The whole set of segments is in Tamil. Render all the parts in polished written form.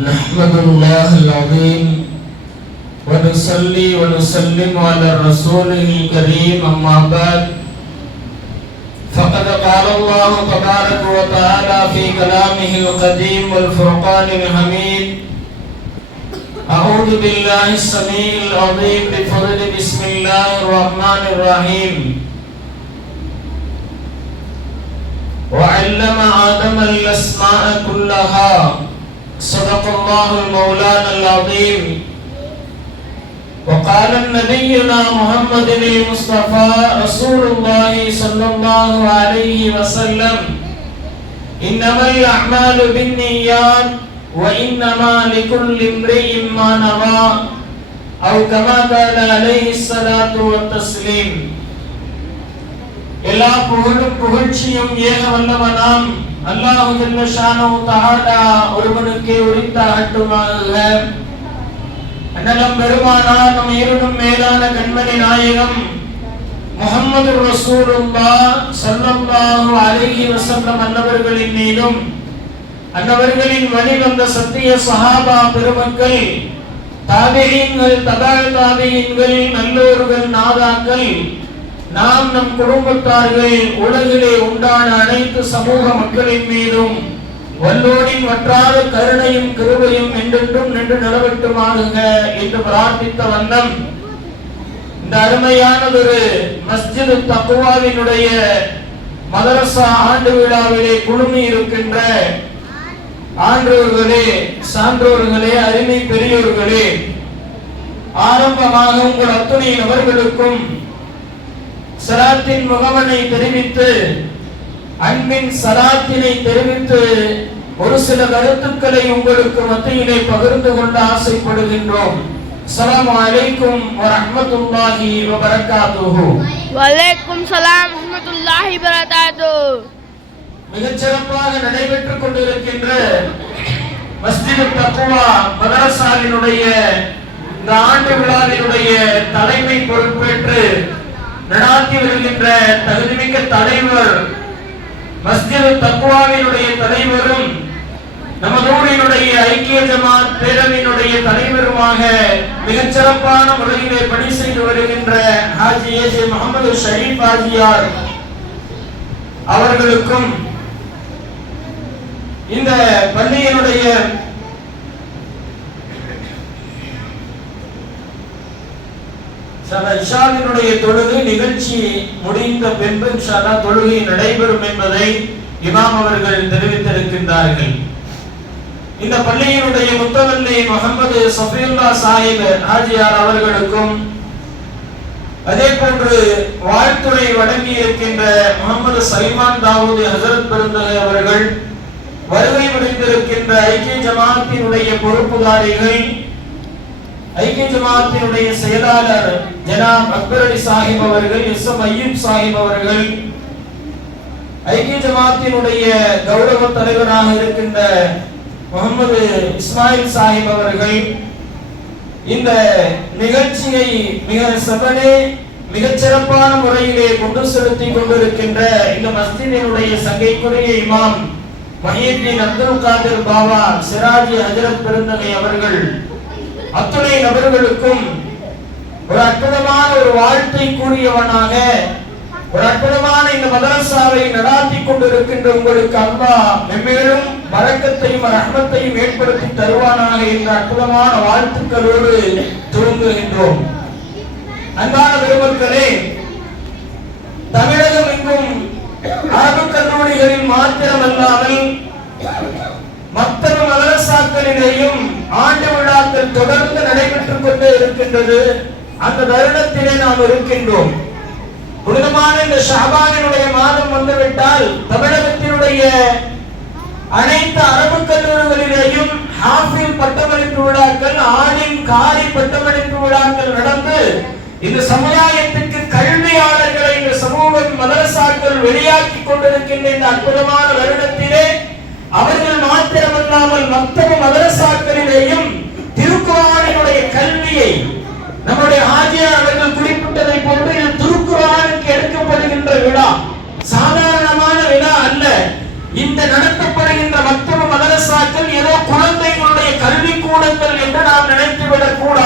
نحمد الله العظيم ونصلي ونسلم على رسوله الكريم أما بعد فقد قال الله تبارك وتعالى في كلامه القديم والفرقان الحميد أعوذ بالله السميع العظيم بفضل بسم الله الرحمن الرحيم وعلم آدم الأسماء كلها صدق الله المولانا العظيم وقال نبينا محمد المصطفى رسول الله صلى الله عليه وسلم إنما الأعمال بالنيات وإنما لكل امرئ ما نوى أو كما قال عليه الصلاة والتسليم. எல்லா புகழும் புகழ்ச்சியும் ஏக வல்லவனாம் அல்லாஹ் ஜல்ல ஷானஹு தஆலா ஒருவனுக்கே உரித்தாகட்டுமாக. அன்னலம் பெருமானார் நம் இருடும் மேலான கண்மணி நாயகம் முஹம்மது ரசூலுல்லாஹ் ஸல்லல்லாஹு அலைஹி வஸல்லம் அன்னவர்களின் மீதும் அன்னவர்களின் வழிவந்த சத்திய சஹாபா பெருமக்கள் தாபிஈன்கள் தபா தாபிஈன்கள் நல்லோர்கள் நாதாக்கள் நாம் நம் குடும்பத்தார்கள் உலகிலே உண்டான அனைத்து சமூக மக்களின் மீதும் வல்லோனின் வற்றாத கருணையும் கிருபையும் என்றென்றும் நின்று நிலவட்டுமாக என்று பிரார்த்தித்த வண்ணம் இந்த அருமையானதொரு மஸ்ஜிது தக்வாவினுடைய மதரசா ஆண்டு விழாவிலே குழுமி இருக்கின்ற ஆன்றோர்களே, சான்றோர்களே, அருமை பெரியோர்களே, ஆரம்பமாக உங்கள் அத்துணை நபர்களுக்கும் சலாத்தின் முகமனை தெரிவித்து அன்பின் சலாத்தினை தெரிவித்து ஒரு சில கருத்துக்களை உங்களுக்கு மத்தியிலே பகிர்ந்து கொள்ள ஆசைப்படுகின்றோம். அஸ்ஸலாமு அலைக்கும் வரஹ்மத்துல்லாஹி வபரகாத்துஹு. வலைக்கும் ஸலாம் வரஹ்மத்துல்லாஹி வபரகாத்துஹு. மிகச் சிறப்பாக நடைபெற்றுக் கொண்டிருக்கின்ற மஸ்ஜிது தக்வா மதரசாவினுடைய இந்த ஆண்டு விழாவினுடைய தலைமை பொறுப்பேற்று நடாத்தி வருகின்ற தகுதிமிக்க தலைவர், மஸ்ஜிது தக்வாவினுடைய தலைவரும் நமதூரினுடைய ஐக்கிய ஜமாத் பேரவையினுடைய தலைவருமாக மிகச் சிறப்பான முறையிலே பணி செய்து வருகின்ற ஹாஜி ஏஜே முகமது ஷரீப் ஆஜியார் அவர்களுக்கும் இந்த பள்ளியினுடைய இஷாவினுடைய தொழுகை நிகழ்ச்சி முடிந்த பின்பு இன்ஷால்லா தொழுகை நடைபெறும் என்பதை இமாம் அவர்கள் தெரிவித்திருக்கின்றார்கள். இந்த பள்ளியினுடைய முத்தவல்லி முகமது சஃபியுல்லா சாஹிப் ஹாஜியார் அவர்களுக்கும் அதே போன்று வாழ்த்துறை வழங்கி இருக்கின்ற முகமது சல்மான் தாவூத் ஹசரத் பெருந்தகை அவர்கள், வருகை புரிந்திருக்கின்ற ஐக்கிய ஜமாத்தினுடைய பொறுப்புதாரிகள், ஐக்கிய ஜமாத்தினுடைய செயலாளர் ஜனாப் அக்பர் அலி சாஹிப் அவர்கள், எஸ் எம் ஐயூப் சாஹிப் அவர்கள், ஐக்கிய ஜமாத்தினுடைய கௌரவ தலைவராக இருக்கின்ற முகமது இஸ்மாயில் சாஹிப் அவர்கள், இந்த நிகழ்ச்சியை மிகச் சிறப்பான முறையிலே கொண்டு செலுத்தி கொண்டிருக்கின்ற இந்த மஸ்ஜிதினுடைய சங்கைக்குரிய இமாம் மஹீத்தீன் அப்துல் காதிர் பாபா சிராஜி ஹஜரத் பெருந்தகை அவர்கள், அத்துணை நபர்களுக்கும் ஒரு அற்புதமான ஒரு வாழ்த்தை கூறியவனாக ஒரு அற்புதமான இந்த மதரசாவை நடாத்தி கொண்டிருக்கின்ற உங்களுக்கு அல்லாஹ் மென்மேலும் பரக்கத்தையும் ரஹ்மத்தையும் ஏற்படுத்தி தருவானாக என்ற அற்புதமான வாழ்த்துக்களோடு துவங்குகின்றோம். அன்பான பெருமக்களே, தமிழகம் எங்கும் அரபு கல்லூரிகளில் மாத்திரமல்லாமல் மற்ற மதரசாக்களிலேயும் ஆண்டு விழாக்கள் தொடர்ந்து நடைபெற்றுக் கொண்டே இருக்கின்றது. அந்த தருணத்திலே நாம் இருக்கின்றோம். புனிதமான இந்த ஷாபானினுடைய மாதம் வந்துவிட்டால் தமிழகத்தினுடைய அனைத்து அரபு கல்லூரிகளிலேயும் ஹாஃபில் பட்டமளிப்பு விழாக்கள், ஆலிம் காரி பட்டமளிப்பு விழாக்கள் நடந்து இந்த சமுதாயத்துக்கு கல்வியாளர்களை இந்த சமூக மதரசாக்கள் வெளியாக்கி கொண்டிருக்கின்ற இந்த அற்புதமான வருடத்திலே அவர்கள் மாத்திரமல்லாமல் மற்ற மதரசாக்களிலேயும் திருக்குர்ஆனினுடைய கல்வியை நம்முடைய ஆஜியார் அவர்கள் குறிப்பிட்டதை போன்று இது திருக்குர்ஆனுக்கு எடுக்கப்படுகின்ற விழா சாதாரணமான விழா அல்ல. இந்த நடத்தப்படுகின்ற மற்ற மதரசாக்கள் ஏதோ குழந்தைகளுடைய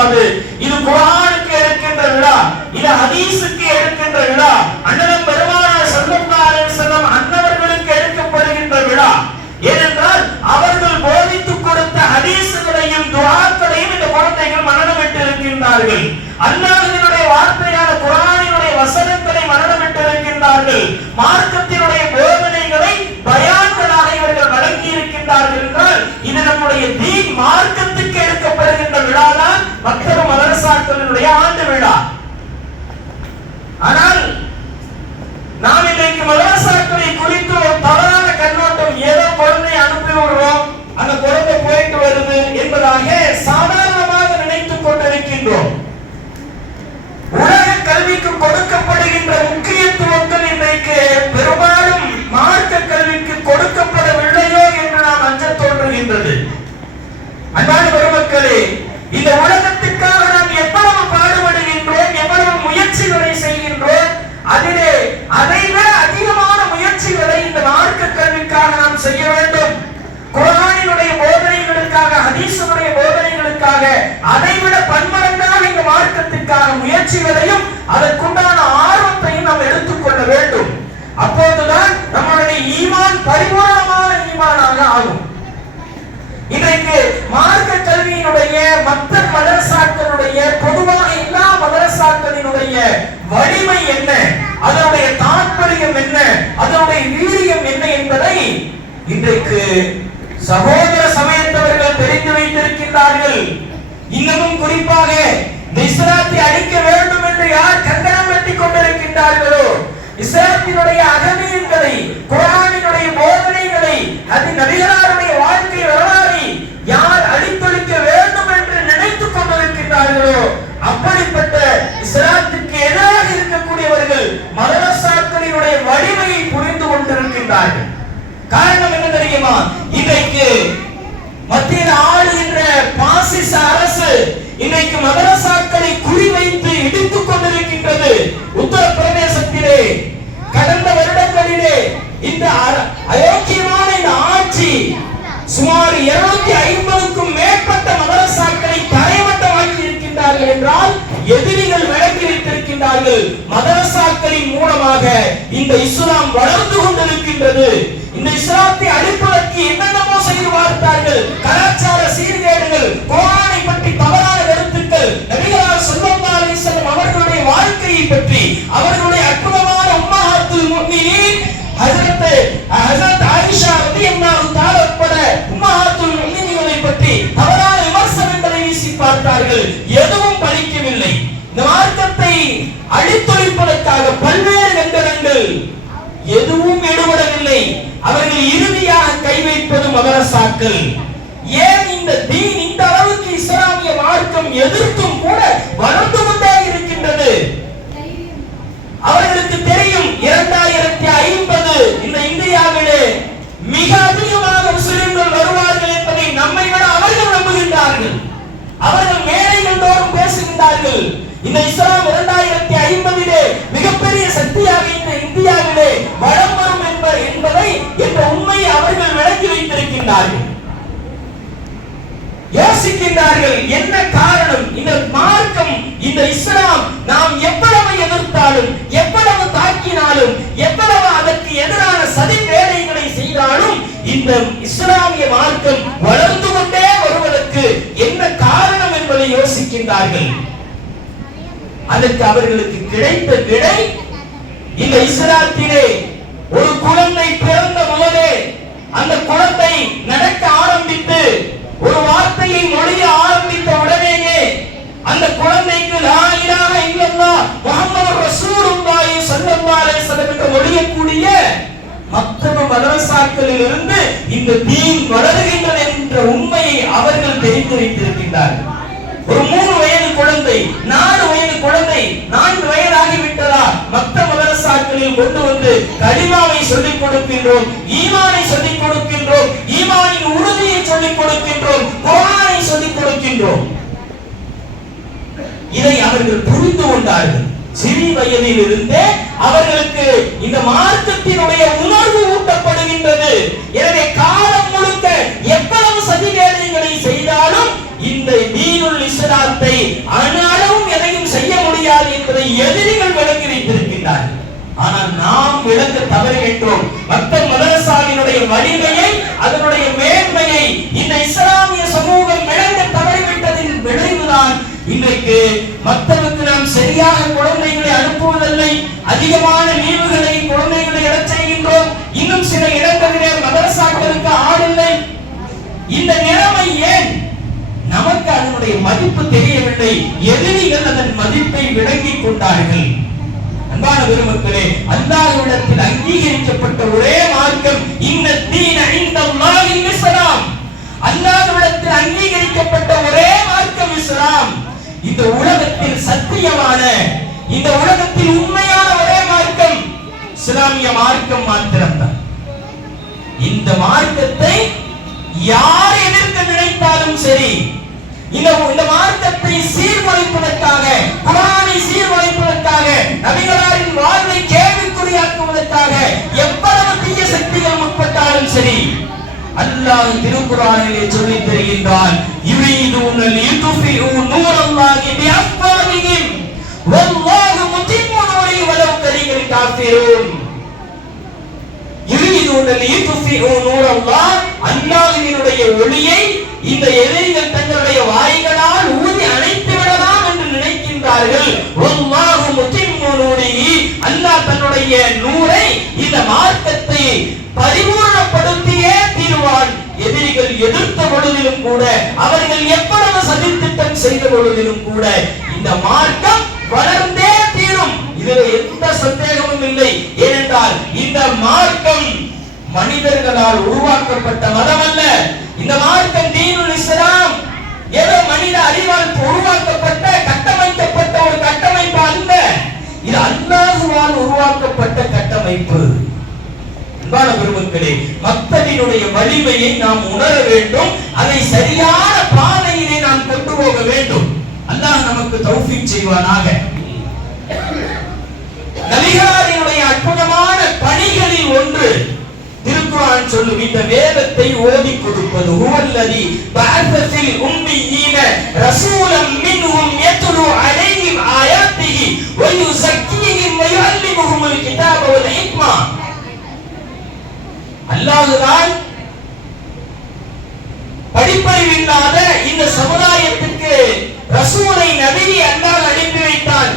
முடியாது. இது குர்ஆனுக்கு எடுக்கின்ற விழா, இது ஹதீஸுக்கு எடுக்கின்ற விழா, அண்ணன் பெருமானார் ஸல்லல்லாஹு அலைஹி வஸல்லம் அன்னவர்களுக்கு எடுக்கப்படுகின்ற விழா. ஏனென்றால் அவர்கள் போதித்துக் கொடுத்த ஹதீஸுகளையும் துஆக்களையும் இந்த குழந்தைகள் மனனமிட்டு இருக்கின்றார்கள். அல்லாஹ்வினுடைய வார்த்தையான குர்ஆனினுடைய வசனங்களை மனனமிட்டு இருக்கின்றார்கள். மார்க்கத்தினுடைய போதனைகளை பயான்களாக இவர்கள் வழங்கி இருக்கின்றார்கள் என்றால் இது நம்முடைய தீன் மார்க்கத்துக்கு எடுக்கப்படுகின்ற விழாதான் மக்தப மதரசாக்களினுடைய ஆண்டு விழா. ஆனால் நாம் இன்றைக்கு மதரசாக்களை குறித்து ஒரு தவறான கண்ணோட்டம், ஏதோ குழந்தை அனுப்பி விடுறோம், அந்த குழந்தை போயிட்டு வருது என்பதாக சாதாரணமாக நினைத்துக் கொண்டிருக்கின்றோம். உலக கல்விக்கு கொடுக்கப்படுகின்ற முக்கியத்துவங்கள் இன்றைக்கு பெரும்பாலும் மார்க்க கல்விக்கு கொடுக்கப்படவில்லையோ என்று நாம் அஞ்ச தோன்றுகின்றது. அன்பான பெருமக்களே, இந்த உலகத்துக்காக நாம் எவ்வளவு பாடுபடுகின்றோம், எவ்வளவு முயற்சிகளை செய்கின்றோம், அதிலே அதைவிட அதிகமான முயற்சிகளை இந்த மார்க்க கல்விக்காக நாம் செய்ய வேண்டும். குர்ஆனினுடைய போதனைகளுக்காக, ஹதீஸுடைய போதனைகளுக்காக அதைவிட பன்மடங்காக இந்த மார்க்கத்திற்காக முயற்சிகளையும் அதற்குண்டான ஆர்வத்தையும் நாம் எடுத்துக்கொள்ள வேண்டும். அப்போதுதான் நம்மளுடைய ஈமான் பரிபூர்ணமான ஈமானாக ஆகும். இன்றைக்கு மார்க்க கல்வியினுடைய மற்ற மதரசாக்களுடைய, பொதுவாக எல்லா மதரசாக்களினுடைய வலிமை என்ன, அதனுடைய தாற்பயம் என்ன, அதனுடைய வீரியம் என்ன என்பதை இன்றைக்கு சகோதர சமயத்தவர்கள் தெரிந்து வைத்திருக்கின்றார்கள். இன்னமும் குறிப்பாக இந்த இஸ்லாத்தை அழிக்க வேண்டும் என்று யார் கங்கணம் வெட்டிக் கொண்டிருக்கின்றார்களோ, இஸ்லாத்தினுடைய அகமியங்களை, குர்ஆனினுடைய போதனைகளை, அது நபிகளாருடைய வாழ்க்கை வரலாறை யார் அழித்தொழிக்க வேண்டும் என்று நினைத்துக் கொண்டிருக்கின்றார்களோ, அப்படிப்பட்ட இஸ்லாத்துக்கு எதிராக இருக்கக்கூடியவர்கள் மதரசாக்களினுடைய வலிமையை புரிந்து கொண்டிருக்கின்றார்கள். காரணம் என்ன தெரியுமா? இன்றைக்கு மத்தியில் ஆளுகின்ற பாசிச அரசு இன்றைக்கு மதரசாக்களை குறிவைத்து இடித்துக் கொண்டிருக்கின்றது. உத்தரப்பிரதேசத்திலே கடந்த வருடங்களிலே இந்த அயோக்கியமான இந்த ஆட்சி சுமார் 250க்கும் மேற்பட்ட மதரசாக்களை தரைமட்டமாக்கி இருக்கின்றார்கள் என்றால் எதிரிகள் விளக்கி வைத்திருக்கின்றார்கள். மதரசாக்களின் மூலமாக இந்த இஸ்லாம் வளர்ந்து கொண்டிருக்கின்றது. இந்த இஸ்லாத்தை அழிப்பதற்கு என்னென்னமோ செய்து பார்த்தார்கள். கலாச்சார சீர்கேடுகள், குர்ஆனை பற்றி தவறான கருத்துக்கள், நபிகளார் ஸல்லல்லாஹு அலைஹி வஸல்லம் அவர்களுடைய வாழ்க்கையை பற்றி, அவர்களுடைய அற்புதமான உம்மஹாத்துல் முஃமினீன் ஹஜ்ரத் ஆயிஷா ரலியல்லாஹு தஆலா உட்பட உம்மஹாத்துல் முஃமினீனை பற்றி தவறான விமர்சனங்களை வீசி பார்த்தார்கள். எதுவும் பலிக்கவில்லை. இந்த மார்க்கத்தை அழித்தொழிப்பதற்காக பல்வேறு கண்டனங்கள், எதுவும் ஈடுபடவில்லை. அவர்கள் இறுதியாக கை வைப்பது மதரசாக்கள். ஏன் இந்த தீன் இந்த அளவுக்கு இஸ்லாமிய மார்க்கம் எதிர்த்தும் கூட வளர்ந்து கொண்டே இருக்கின்றது? அவர்களுக்கு தெரியும் 2050 இந்த இந்தியாவிலே மிக அதிகமாக முஸ்லிம்கள் வருவார்கள் என்பதை நம்மை விட அவர்கள் நம்புகின்றார்கள். அவர்கள் மேடைகள் தோறும் பேசுகின்றார்கள். இந்த இஸ்லாம் 2050 மிகப்பெரிய சக்தியாக இந்த இந்தியாவிலே வளம் வரும் என்பதை என்ற உண்மையை அவர்கள் விளக்கி வைத்திருக்கின்றார்கள். யோசிக்கின்றார்கள், என்ன காரணம்? இந்த மார்க்கம், இந்த இஸ்லாம் நாம் எவ்வளவு எதிர்த்தாலும், எவ்வளவு தாக்கினாலும், எவ்வளவு அதற்கு எதிரான சதி வேலைகளை செய்தாலும் இந்த இஸ்லாமிய மார்க்கம் வளர்ந்து கொண்டே வருவதற்கு என்ன காரணம் என்பதை யோசிக்கின்றார்கள். அதற்கு அவர்களுக்கு கிடைத்த விடை, இந்த இஸ்லாத்திலே ஒரு குழந்தை பிறந்த முதலே அந்த குழந்தை நடக்க ஆரம்பித்து ஒரு வார்த்தையை மொழிய ஆரம்பித்த உடனேயே அந்த குழந்தைக்கு லா இலாஹ இல்லல்லாஹ் முஹம்மதுர் ரசூலுல்லாஹி ஸல்லல்லாஹு அலைஹி வஸல்லம் என்று மொழியக்கூடிய மக்தப மதரசாக்களில் இருந்து இந்த தீன் வளர்கின்றது என்ற உண்மையை அவர்கள் தெரிந்து வைத்திருக்கின்றார்கள். ஒரு 3 வயது குழந்தை, 4 வயது குழந்தை, 4 வயதாகிவிட்டதா மக்தப மதரசாக்களில் கொண்டு வந்து கலிமாவை சொல்லிக் கொடுக்கின்றோம், ஈமானை சொல்லிக் கொடுக்கின்றோம், ஈமானின் உறுதியை சொல்லிக் கொடுக்கின்றோம், குர்ஆனை சொல்லிக் கொடுக்கின்றோம். இதை அவர்கள் புரிந்து கொண்டார்கள். சிறிய வயதில் இருந்தே அவர்களுக்கு இந்த மார்க்கத்தினுடைய உணர்வு ஊட்டப்படுகின்றது. எனவே காலம் முழுக்க எவ்வளவு சதிவேலைகளை செய்தாலும் இந்த தீனுல் தீனுல் இஸ்லாத்தை ஆனாலும் எதையும் செய்ய முடியாது என்பதை எதிரிகள் விளங்கி வைத்திருக்கிறார்கள். ஆனால் நாம் விளக்க தவறுகின்றோம். மக்கள் மதரசாவினுடைய வலிமையை, அதனுடைய மேன்மையை இந்த இஸ்லாமிய சமூகம் விளங்க தவறிவிட்டதின் விளைவுதான் இன்றைக்கு மக்களுக்கு நாம் சரியாக குழந்தைகளை அனுப்புவதில்லை. அதிகமான லீவுகளை குழந்தைகளை இடச் செய்கின்றோம். இன்னும் சில இடங்களிலே மதரசாக்களுக்கு ஆள் இல்லை. இந்த நிலைமை ஏன்? நமக்கு அதனுடைய மதிப்பு தெரியவில்லை. எதிரிகள் அதன் மதிப்பை விளங்கிக் கொண்டார்கள். அன்பான பெருமக்களே, அல்லாஹ்விடத்தில் அங்கீகரிக்கப்பட்ட ஒரே மார்க்கம் இன்ன தீன இன்தல்லாஹில் இஸ்லாம். அல்லாஹ்விடத்தில் அங்கீகரிக்கப்பட்ட ஒரே மார்க்கம் இஸ்லாம். இந்த உலகத்தில் சத்தியமான, இந்த உலகத்தில் உண்மையான ஒரே மார்க்கம் இஸ்லாமிய மார்க்கம் மாத்திரம்தான். இந்த மார்க்கத்தை யார் எதிர்க்க நினைத்தாலும் சரி, இந்த மார்க்கத்தை சீர்குலைப்பதற்காக, குர்ஆனை சீர்குலைப்பதற்காக, நபிகளாரின் வாழ்வை கேள்விக்குறியாக்குவதற்காக எவ்வளவு தீய சக்திகள் முற்பட்டாலும் சரி, அல்லாஹ் திருக்குர்ஆனிலே சொல்லி தருகின்றான், யுரீதுன லியுத்ஃபிஉ நூரல்லாஹி பிஅஃவாஹிஹிம் வல்லாஹு முத்திம்மு நூரிஹி வலவ் கரிஹல் காஃபிரூன். யுரீதுன லியுத்ஃபிஉ நூரல்லாஹ், அல்லாஹ்வினுடைய ஒளியை இந்த எதிரிகள் தங்களுடைய வாய்களால் ஊதி அணைத்து விடலாம் என்று நினைக்கின்றார்கள். வல்லாஹு முத்திம்மு நூரிஹி, அல்லாஹ் தன்னுடைய நூரை, இந்த மார்க்கத்தை பரிபூர்ணப்படுத்தியே தீருவான். எதிரிகள் எதிர்த்த பொழுதிலும் கூட, அவர்கள் எவ்வளவு சதித்திட்டம் செய்த பொழுதிலும் கூட இந்த மார்க்கம் வளர்ந்தே தீரும். இதில் எந்த சந்தேகமும் இல்லை. ஏனென்றால் இந்த மார்க்கம் மனிதர்களால் உருவாக்கப்பட்ட மதம் அல்ல. இந்த மார்க்கம் தீனுல் இஸ்லாம் ஏதோ மனித அறிவால் உருவாக்கப்பட்ட, கட்டமைக்கப்பட்ட ஒரு கட்டமைப்பு அல்ல. இது அல்லாஹ்வால் உருவாக்கப்பட்ட கட்டமைப்பு. அன்பான பெருமக்களே, மக்களினுடைய வலிமையை நாம் உணர வேண்டும். அதை சரியான பாதையிலே நாம் கொண்டு போக வேண்டும். அல்லாஹ் நமக்கு தௌஃபீக் செய்வானாக. நபிகளாரினுடைய அற்புதமான பணிகளில் ஒன்று திருக்குர்ஆன் சொல்லும் இந்த வேதத்தை ஓதி கொடுப்பது. ஹுவல்லதி பஅஸல் உம்மீன ரசூலம் மின்ஹும் யத்லு அலைஹிம் ஆயாத்திஹி வ யுஸக்கீஹிம் வ யுஅல்லிமுஹுல் கிதாப வல் ஹிக்மா. அல்லாஹ்தான் படிப்பறிவில்லாத இந்த சமுதாயத்திற்கு ரசூலை, நபியை அல்லாஹ் அனுப்பி வைத்தான்.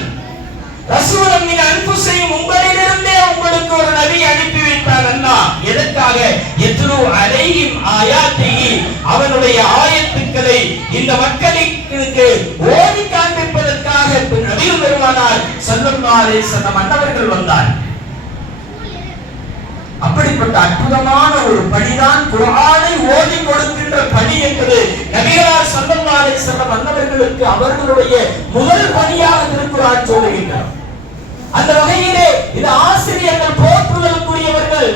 ரசூலம் மின் அன்ஃபுஸிஹிம், உங்களிலிருந்தே உங்களுக்கு ஒரு நபி அனுப்பி வைத்தான் அல்லாஹ். எதற்காக? யத்லு அலைஹிம் ஆயாத்திஹி, அவனுடைய ஆயத்துக்களை இந்த மக்களுக்கு ஓதி காண்பிப்பதற்காக நபிகள் பெருமானார் ஸல்லல்லாஹு அலைஹி வஸல்லம் அன்னவர்கள் வந்தார். அப்படிப்பட்ட அற்புதமான ஒரு பணிதான் குர்ஆனை ஓதி கொடுக்கின்ற பணி என்பது நபிகளார் ஸல்லல்லாஹு அலைஹி வஸல்லம் அன்னவர்களுக்கு அவர்களுடைய முதல் பணியாக திருக்குர்ஆன் சொல்லுகின்றார். அந்த வகையிலே இந்த ஆசிரியர்கள் போற்றுதலுக்குரியவர்கள்.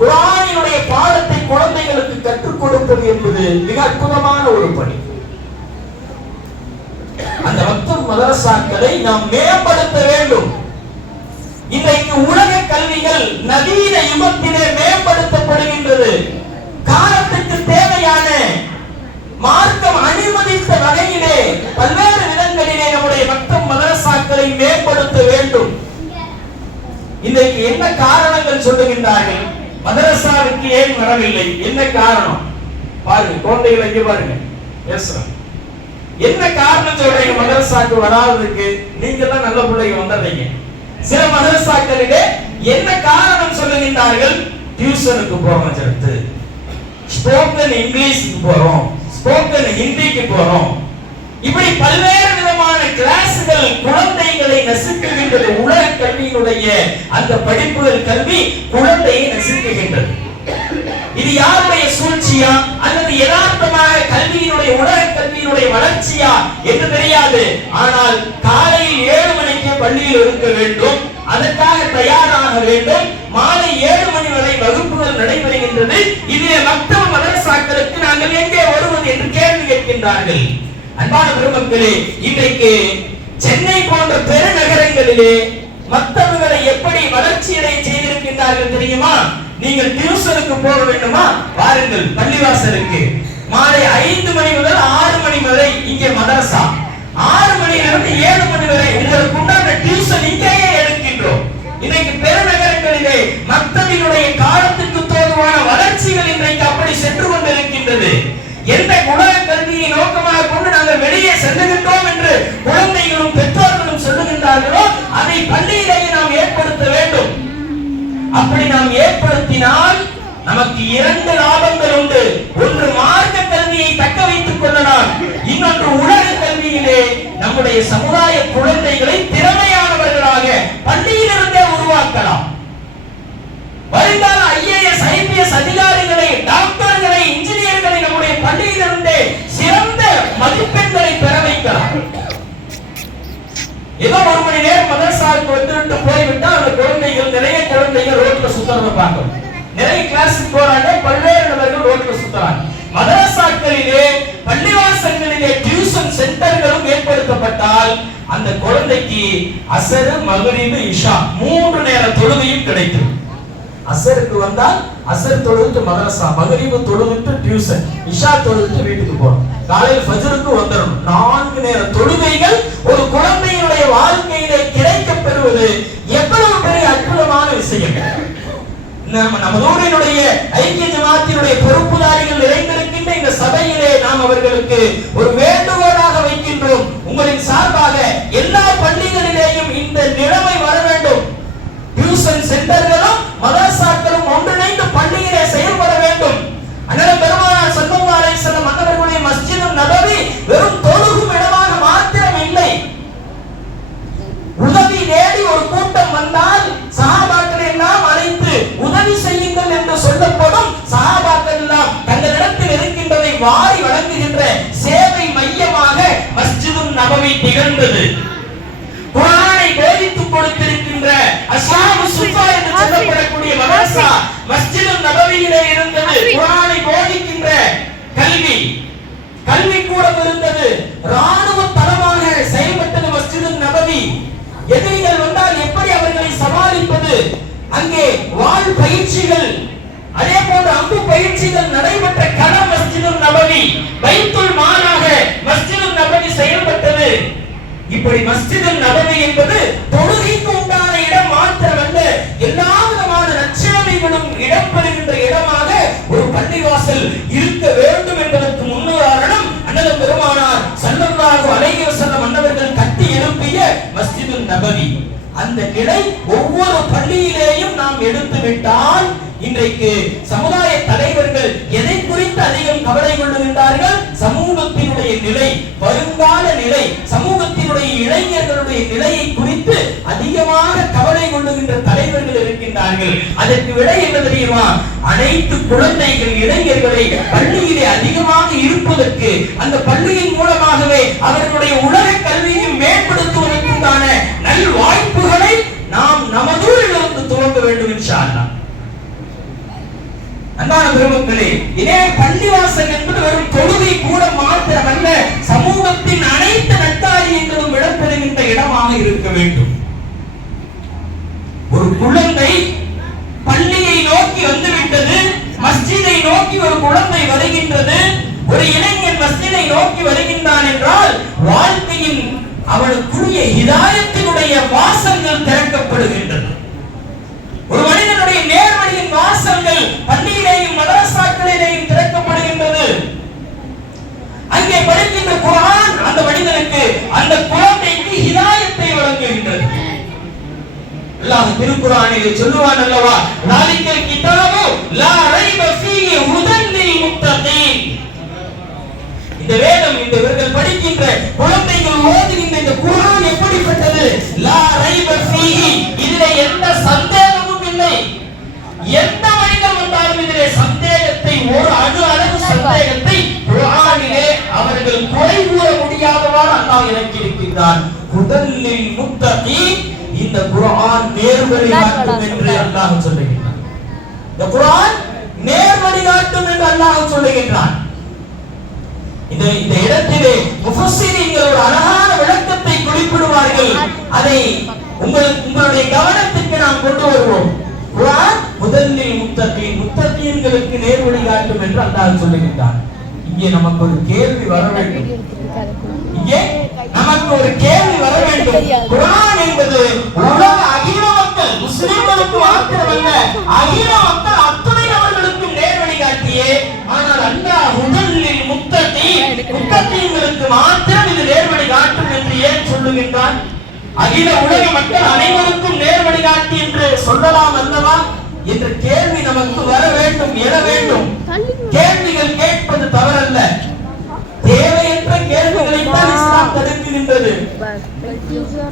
குர்ஆனினுடைய பாடத்தை குழந்தைகளுக்கு கற்றுக் கொடுப்பது என்பது மிக அற்புதமான ஒரு பணி. அந்த மக்தப் மதரசாக்களை நாம் மேம்படுத்த வேண்டும். இன்றைக்கு உலக கல்விகள் நவீன யுகத்திலே மேம்படுத்தப்படுகின்றது. காலத்துக்கு தேவையான மார்க்கம் அனுமதித்த வகையிலே பல்வேறு விதங்களிலே நம்முடைய மக்தப் மதரசாக்களை மேம்படுத்த வேண்டும். இன்றைக்கு என்ன காரணங்கள் சொல்லுகின்றார்கள்? மதரசாவுக்கு ஏன் வரவில்லை? என்ன காரணம்? பாருங்க, குழந்தைகள் இங்கே பாருங்க, பேசுறேன். என்ன காரணம் சொல்றீங்க மதரசாக்கு வராததுக்கு? நீங்க தான் நல்ல பிள்ளைங்க வந்துடுறீங்க. சில மதரசாக்களிலே என்ன காரணம் சொல்லுகின்றார்கள்? டியூஷனுக்கு போறோம், சேர்த்து ஸ்போக்கன் இங்கிலீஷுக்கு போறோம், ஸ்போக்கன் ஹிந்திக்கு போறோம். இப்படி பல்வேறு விதமான கிளாஸ்கள் குழந்தைகளை நசுக்குகின்றது. உலக கல்வியினுடைய அந்த படிப்புகள் கல்வி குழந்தையை நசுக்குகின்றது. இது யாருடைய சூழ்ச்சியா அல்லது யதார்த்தமாக கல்வியினுடைய உலக கல்வியினுடைய வளர்ச்சியா என்று தெரியாது. ஆனால் காலையில் 7 மணிக்கு பள்ளியில் இருக்க வேண்டும், அதற்காக தயாராக வேண்டும். மாலை 7 மணி வரை வகுப்புகள் நடைபெறுகின்றது. இதிலே மக்தப் மதரசாக்களுக்கு நாங்கள் எங்கே வருவது என்று கேள்வி கேட்கின்றார்கள். அன்பான பெருமக்களே, இன்றைக்கு சென்னை போன்ற பெருநகரங்களிலே மக்தபுகளை எப்படி வளர்ச்சியடை செய்திருக்கின்றார்கள் தெரியுமா? நீங்கள் டியூஷனுக்கு போக வேண்டுமா? வாருங்கள் பள்ளிவாசலுக்கு. மாலை 5 மணி முதல் 6 மணி வரை இங்கே மதரசா. கல்வியை நோக்கமாக கொண்டு நாங்கள் வெளியே செல்லுகின்றோம் என்று குழந்தைகளும் பெற்றோர்களும் சொல்லுகின்றார்களோ அதை பள்ளியிலேயே நாம் ஏற்படுத்த வேண்டும். அப்படி நாம் ஏற்படுத்தினால் நமக்கு 2 லாபங்கள் உண்டு. ஒன்று மார்க்க கல்வியை தக்க வைத்துக் கொள்ளலாம், இன்னொன்று உலக கல்வியிலே நம்முடைய சமுதாய குழந்தைகளை திறமையானவர்களாக பள்ளியிலிருந்தே உருவாக்கலாம். வருங்கால IAS IPS அதிகாரிகளை, டாக்டர்களை, இன்ஜினியர்களை நம்முடைய பள்ளியிலிருந்தே சிறந்த மதிப்பெண்களை பெற வைக்கலாம். ஏதோ 1 மணி நேரம் மதரசாவுக்கு வந்துட்டு போய்விட்டால் அந்த குழந்தைகள், நிறைய குழந்தைகள் ரோட்ல சுத்தறத பார்க்கணும். நிறைய கிளாஸுக்கு போறாங்க, பல்வேறு நபர்கள் ரோட்ல சுத்தறாங்க. மதரசாக்களிலே, பள்ளிவாசல்களிலே டியூஷன் சென்டர்களும் ஏற்படுத்தப்பட்டால் அந்த குழந்தைக்கு அசர், மக்ரிப், இஷா 3 நேர தொழுகையும் கிடைக்கும். அசருக்கு வந்தால் அசர் தொழுது மதரசா, மக்ரிப் தொழுது டியூஷன், இஷா தொழுது வீட்டுக்கு போறோம். காலையில் ஃபஜ்ருக்கு வந்துரும். 4 நேர தொழுகைகள் ஒரு குழந்தையினுடைய வாழ்க்கையிலே கிடைக்கப் பெறுவது எவ்வளவு பெரிய அற்புதமான விஷயம். நமதுடைய ஐக்கிய ஜமாத்தினுடைய பொறுப்புதாரிகள் நிறைந்திருக்கின்ற இந்த சபையிலே நாம் அவர்களுக்கு ஒரு வேண்டுகோளாக வைக்கின்றோம். உங்களின் சார்பாக எல்லா பள்ளிகளிலேயும் இந்த நிலைமை வர வேண்டும். டியூஷன் சென்டர்களும் மதரசாக்களும் ஒன்றிணைந்து பள்ளியிலே செயல்பட வேண்டும். அண்ணல் பெருமானார் ஸல்லல்லாஹு அலைஹி வஸல்லம் மன்னவர்களுடைய மஸ்ஜித் நபவி வெறும் தொழுகும் இடமாக மாத்திரம் இல்லை. உதவி தேடி ஒரு கூட்டம் வந்தால் சஹாபாக்களை எல்லாம் அழைத்து உதவி செய்யுங்கள் என்று சொல்லப்படும். சஹாபாக்கள் எல்லாம் தங்களிடத்தில் இருக்கின்றதை வாரி வழங்குகின்ற சேவை மையமாக மஸ்ஜித் நபவி திகழ்ந்தது. குர்ஆனை போதித்துக் கொடுத்திருக்கின்ற அஸ்ஹாபு சுஃபா என்று சொல்லப்படக்கூடிய மதரசா மஸ்ஜித் நபவியிலே இருந்தது. குர்ஆனை போதிக்கின்ற கல்வி கூடம் இருந்தது. ராணுவ தளமாக செயல்பட்டது மஸ்ஜித் நபவி. எதிரிகள் வந்தால் எப்படி அவர்களை சமாளிப்பது, அங்கே வாள் பயிற்சிகள், அதே போன்று அம்பு பயிற்சிகள் நடைபெற்ற களம் மஸ்ஜித் நபவி. பைத்துல் மாலாக மஸ்ஜித் நபவி செயல்பட்டது. இப்படி மஸ்ஜித் நபவி என்பது தொழுகைக்கு உண்டான இடம் மாத்திரமல்ல, எல்லா விதமான நற்சேவைகளும் இடம்பெறுகின்ற இடமாக ஒரு பள்ளிவாசல் இருக்க வேண்டும் என்பதற்கு முன்னுதாரணம் அண்ணல் பெருமானார் ஸல்லல்லாஹு அலைஹி வஸல்லம் அன்னவர்கள் கட்டி எழுப்பிய மஸ்ஜித் நபவி. அந்த நிலை ஒவ்வொரு பள்ளியிலேயும் நாம் எடுத்துவிட்டால் இன்றைக்கு சமுதாய தலைவர்கள் எதை குறித்து அதிகம் கவலை கொள்ளுகின்றார்கள்? சமூகத்தினுடைய நிலை, வருங்கால நிலை, சமூகத்தினுடைய இளைஞர்களுடைய நிலையை குறித்து அதிகமாக கவலை கொள்ளுகின்ற தலைவர்கள் இருக்கின்றார்கள். அதற்கு விடை என்ன தெரியுமா? அனைத்து குழந்தைகள், இளைஞர்களை பள்ளியிலே அதிகமாக இருப்பதற்கு, அந்த பள்ளியின் மூலமாகவே அவர்களுடைய உலக கல்வியை மேம்படுத்துவதற்கான நல் வாய்ப்புகளை நாம் நமதூரிலிருந்து துவங்க வேண்டும் இன்ஷா அல்லாஹ். அன்பான பெருமக்களே, இதே பள்ளிவாசல் என்பது வெறும் தொழுகை கூட மாத்திரமல்ல, சமூகத்தின் அனைத்து நற்காரியங்களும் இடம்பெறுகின்ற இடமாக இருக்க வேண்டும். ஒரு குழந்தை பள்ளியை நோக்கி வந்துவிட்டது, மஸ்ஜிதை நோக்கி ஒரு குழந்தை வருகின்றது, ஒரு இளைஞன் மஸ்ஜிதை நோக்கி வருகின்றான் என்றால் வாழ்க்கையின் அவனுக்குரிய ஹிதாயத்தினுடைய வாசல்கள் திறக்கப்படுகின்றது. ஒரு மனிதனுடைய நேர்வழியின் வாசல்கள் பள்ளியிலேயும் மதரசாக்களிலேயும் திறக்கப்படுகின்றது. அங்கே படிக்கின்ற குர்ஆன் அந்த மனிதனுக்கு, அந்த குழந்தைக்கு ஹிதாயத்தை வழங்குகின்றது. அல்லாஹ் திருக்குர்ஆனிலே சொல்லுவான் அல்லவா, லாலிக்கல் கிதாபு லா ரைப ஃபீஹி ஹுதன் லில் முத்தகீன். இந்த வேதம், இந்த இவர்கள் படிக்கின்ற குழந்தைகள் ஓதுகின்ற இந்த குர்ஆன் எப்படிப்பட்டது? லா ரைப ஃபீஹி, இதிலே எந்த சந்தேகமும் இல்லை. எந்த மனிதன் வந்தாலும் இதிலே சந்தேகத்தை, ஒரு அணு அளவு சந்தேகத்தை குர்ஆனிலே அவர்கள் குறை கூற முடியாதவாறு அல்லாஹ் இறக்கியிருக்கிறான். ஹுதன் லில் முத்தகீன், இந்த குர்ஆன் நேர்வழி காட்டும் என்று அல்லாஹ் சொல்லுகிறான். இந்த குர்ஆன் நேர்வழி காட்டும் என்று அல்லாஹ் சொல்லுகிறான். இந்த இடத்திலே முஃபஸ்ஸிரீன்கள் ஒரு அழகான விளக்கத்தை குறிப்பிடுவார்கள். அதை உங்களுடைய கவனத்துக்கு நாம் கொண்டு வருவோம். குர்ஆன் முதலில் முத்தகீன்களுக்கு நேர்வழி காட்டும் என்று அல்லாஹ் சொல்லுகிறான். இங்கே நமக்கு ஒரு கேள்வி வர வேண்டும். குர்ஆன் என்பது உலக அகில மக்கள், முஸ்லிம்களுக்கு மாத்திரமல்ல, அகில மக்கள் அத்தனை நபர்களுக்கும் நேர்வழி காட்டியே. ஆனால் அல்லாஹ் முதலில் முத்தகீன் மாத்திரம் இது நேர்வழி காட்டும் என்று ஏன் சொல்லுகின்றான்? அகில உலக மக்கள் அனைவருக்கும் நேர்வழி காட்டி என்று சொல்லலாம் அல்லவா என்ற கேள்வி நமக்கு வர வேண்டும், எழ வேண்டும். கேள்விகள் கேட்பது தவறல்ல. தேவையற்ற கேள்விகளை தான் இஸ்லாம் தடுக்கின்றது.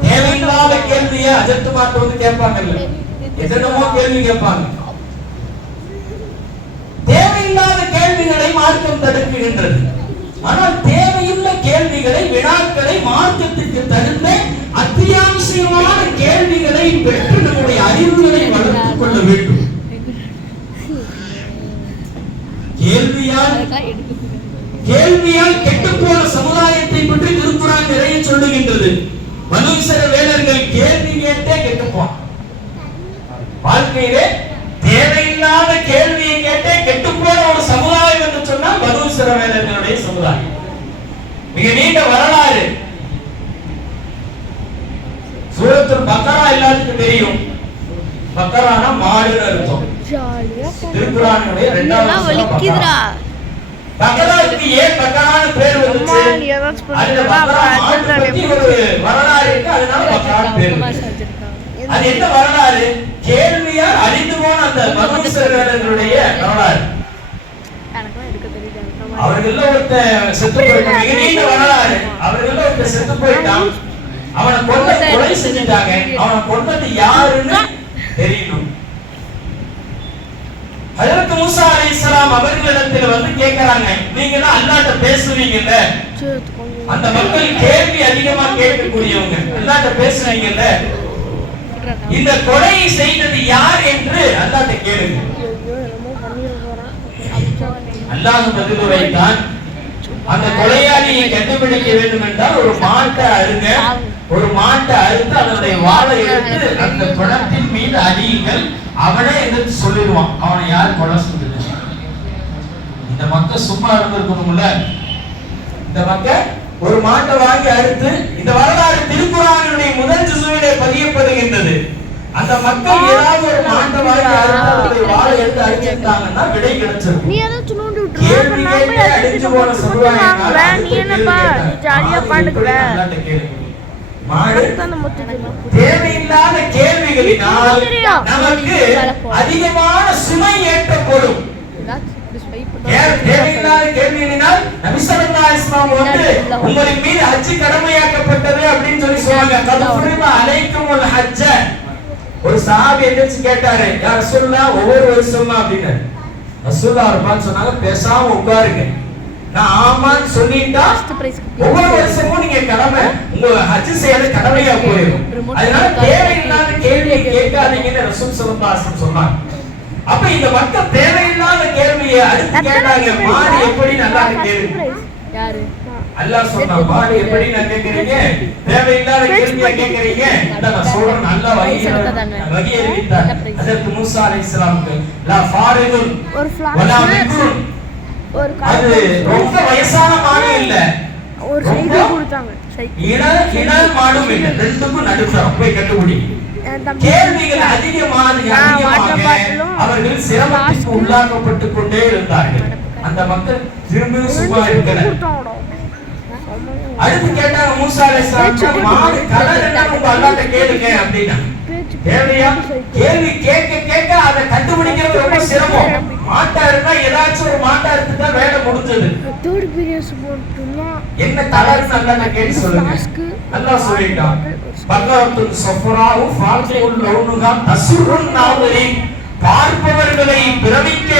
தேவையில்லாத கேள்வியை அஜத்து மாட்டு வந்து கேட்பாங்கல்ல, எதனமோ கேள்வி கேட்பாங்க. தேவையில்லாத கேள்விகளை மார்க்கம் தடுக்கின்றது. ஆனால் தேவையில்லை கேள்விகளை, வினாக்களை மார்க்கத்திற்கு தகுந்த அத்தியாவசியமான கேள்விகளை பெற்று நம்முடைய அறிவுகளை வளர்த்துக் கொள்ள வேண்டும். கேள்வியால் கெட்டுப்போன சமுதாயத்தை பற்றி திருக்குர்ஆன் நிறைய சொல்லுகின்றது. பனு இஸ்ரவேலர்கள் கேள்வி கேட்டே கெட்டுப்போம். வாழ்க்கையிலே தேவையில்லாத கேள்வியை கேட்டே கெட்டுப்போன ஒரு சமுதாயம் என்று சொன்னால் பனு இஸ்ரவேலர்களுடைய சமுதாயம். மிக நீண்ட வரலாறு. சூரத்துல் பக்கரா எல்லாத்துக்கும் தெரியும். பக்கரானா மாடுன்னு அர்த்தம். திருக்குர்ஆனுடைய இரண்டாவது சூரா பக்கராவுக்கு ஏன் பக்கரான்னு பேர் வந்துச்சு? அந்த பக்கரா மாட்டை பத்தி ஒரு வரலாறு இருக்கு, அதனால பக்கரான்னு பேர் வந்துச்சு. அது என்ன வரலாறு? கேள்வியால் அழிந்து போன அந்த பனு இஸ்ரவேலர்களுடைய வரலாறு. அவர்கள் ஒருத்த செத்து போயிட்டான். மிக நீண்ட வரலாறு. அவர்கள் ஒருத்த செத்து போயிட்டான். அவனை கொலை செஞ்சுட்டாங்க. அவனை கொன்னது யாருன்னு தெரியணும். ஹஜ்ரத் மூசா அலைஹிஸ்ஸலாம் அவர்களிடத்தில் வந்து கேக்குறாங்க, நீங்க தான் அல்லாஹ்ட்ட பேசுவீங்கல்ல, அந்த மக்கள் கேள்வி அதிகமா கேட்கக்கூடியவங்க, அல்லாஹ்ட்ட பேசுவீங்கல்ல, இந்த கொலையை செய்தது யார் என்று அல்லாஹ்ட்ட கேளுங்க. அல்லாஹ் பதில் உரைத்தான், அந்த கொலையாளியை கண்டுபிடிக்க வேண்டும் என்றால் ஒரு மாட்டை அறுங்க, ஒரு மாட்டை அறுத்து அதனுடைய வாளை எடுத்து அந்த குளத்தின் மீது அடியுங்கள், அவனே எதிர்த்து சொல்லிடுவான் அவனை யார் கொலை செஞ்சது. இந்த மக்கள் சும்மா இருந்திருக்கணும்ல. இந்த மக்கள் ஒரு மாட்டை வாங்கி அறுத்து, இந்த வரலாறு திருக்குர்ஆனுடைய முதல் ஜுஸுவிலே பதியப்படுகின்றது. அந்த மக்கள் ஏதாவது ஒரு மாட்டை வாங்கி அறுத்து அதனுடைய வாளை எடுத்து அடிச்சிட்டாங்கன்னா விடை கிடைச்சிருக்கும். கேள்வி கேட்டு அடிச்சு போன சமுதாயம் நீ என்னப்பா நீ ஜாலியா பாட்டுக்குற. தேவையில்லாத கேள்விகளினால் நமக்கு அதிகமான சுமை ஏற்படும். தேவையில்லாத கேள்விகளினால் நபி ஸல்லல்லாஹு அலைஹி வஸல்லம் வந்து உங்களின் மீது ஹஜ் கடமையாக்கப்பட்டது அப்படின்னு சொல்லி சொல்றாங்க. கதுஃபுரிமா அலைக்குமுல் ஹஜ்ஜ. ஒரு சஹாபி எந்திரிச்சு கேட்டாரு, யா ரசூலுல்லாஹ் ஒவ்வொரு வருஷமா அப்படின்னு. ரசூலுல்லாஹ் அவர்கள் சொன்னாங்க, பேசாம உட்காருங்க, நான் ஆமான்னு சொல்லிட்டா ஒவ்வொரு வருஷமும் நீங்க கடமை உங்க ஹஜ் செய்யறது கடமையா போயிடும். அதனால தேவையில்லாத கேள்வியை கேட்காதீங்கன்னு ரசூல் ஸல்லல்லாஹு அலைஹி வஸல்லம் சொன்னாங்க. அப்ப இந்த மக்கள் தேவையில்லாத கேள்வியை அடுத்து கேட்டாங்க, மாடு எப்படி நல்லா கேளுங்க. அல்லாஹ் சொன்னா, மாடு எப்படி நான் கேக்குறீங்க, தேவையில்லாத கேள்வியை கேக்குறீங்க. நான் சொல்றேன், நல்லா வகி அறிவித்தார் ஹஜ்ரத் மூசா அலைஹிஸ்ஸலாமுக்கு. லா ஃபாரிதுன் வலா மிக்ருன். அது ரொம்ப வயசான மாடு இல்ல, ஒரு சைக்கிள் கொடுத்தாங்க, இளம் மாடும் இல்ல, ரெண்டுக்கும் நடுத்தரம் போய் கட்டுப்படி. கேள்விகள் அதிகமாக அவர்கள் சிரமத்துக்கு உள்ளாக்கப்பட்டுக் கொண்டே இருந்தார்கள். அந்த மக்கள் திரும்பி சும்மா இருக்கல. அடுத்து கேட்டாங்க மூசா அலைஹிஸ்ஸலாம், மாடு கலர் என்ன உங்க அல்லாஹ்ட்ட கேளுங்க அப்படின்னா. தேவையா? கேள்வி கேட்க கேட்க அதை கண்டுபிடிக்கிறது ரொம்ப சிரமம். மாட்டா இருந்தா ஏதாச்சும் ஒரு மாட்டா இருந்தா வேலை முடிஞ்சது. என்ன கலர்னு அல்லாஹ் கேள்வி சொல்லுங்க. அல்லாஹ் சொல்லிட்டான், பக்கரத்துன் ஸஃபராஉ ஃபாதிஉல் லௌனுஹா தஸ்ருன் நாஸிரின். பார்ப்பவர்களை பிரமிக்க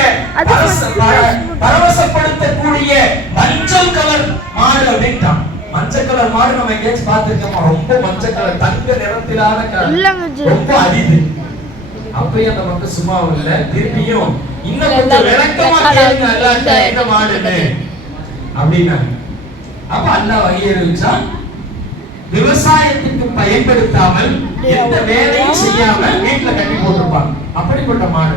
பரவசப்படுத்தக்கூடிய மஞ்சள் கலர் மாடு அப்படின்ட்டான். மஞ்சள் கலர் மாடு நம்ம எங்கேயாச்சும் பார்த்திருக்கோமா? ரொம்ப மஞ்சள் கலர் தங்க நிறத்திலான ரொம்ப அரிது. அப்பயும் அந்த மக்கள் சும்மா இல்ல, திருப்பியும் இன்னும் கொஞ்சம் விளக்கமா கேளுங்க அல்லாஹ்ட்ட என்ன மாடுன்னு அப்படின்னா. அப்ப அல்லாஹ் வகையறிவிச்சா, விவசாயத்துக்கு பயன்படுத்தாமல் எந்த வேலையும் செய்யாம வீட்டுல கட்டி போட்டிருப்பாங்க, அப்படிப்பட்ட மாடு.